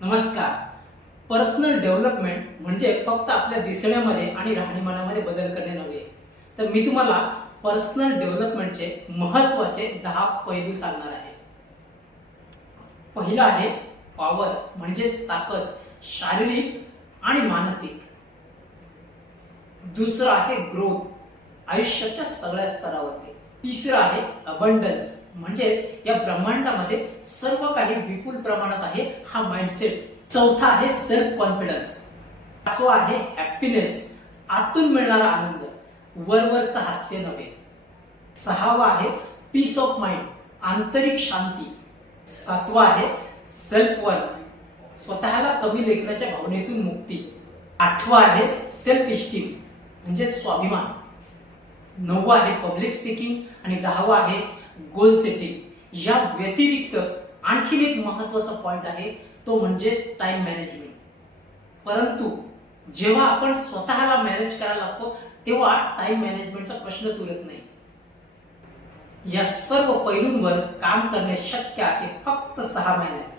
नमस्कार. Personal development म्हणजे फक्त आपल्या दिसण्यामध्ये आणि राहणीमानामध्ये बदल करणे नव्हे, तर मी तुम्हाला पर्सनल डेव्हलपमेंटचे महत्त्वाचे 10 पैलू सांगणार आहे. पहिला आहे पॉवर म्हणजेच ताकद, शारीरिक आणि मानसिक. दुसरं आहे ग्रोथ, आयुष्याच्या सगळ्या स्तरावरती. तिसरं आहे अबंडन्स म्हणजेच या ब्रह्मांडामध्ये सर्व काही विपुल प्रमाणात आहे, हा माइंडसेट. चौथा आहे सेल्फ कॉन्फिडन्स. पाचवा आहे हॅपीनेस, आतून मिळणारा आनंद, वरवरचं हास्य नव्हे. सहावा आहे पीस ऑफ माइंड, आंतरिक शांती. सातवा आहे सेल्फ वर्थ, स्वतःला कमी लेखनाच्या भावनेतून मुक्ती. आठवा आहे सेल्फ इस्टीम म्हणजे स्वाभिमान. नववा आहे पब्लिक स्पीकिंग आणि 10वा आहे गोल सेटिंग. या व्यतिरिक्त आणखीन एक महत्त्वाचा पॉइंट आहे, तो म्हणजे टाइम मॅनेजमेंट. परंतु जेव्हा आपण स्वतःला मॅनेज करायला लागतो तेव्हा टाइम मॅनेजमेंटचा प्रश्नच उरत नाही. या सर्व पैलूंवर काम करणे शक्य आहे फक्त 6 महिन्यात.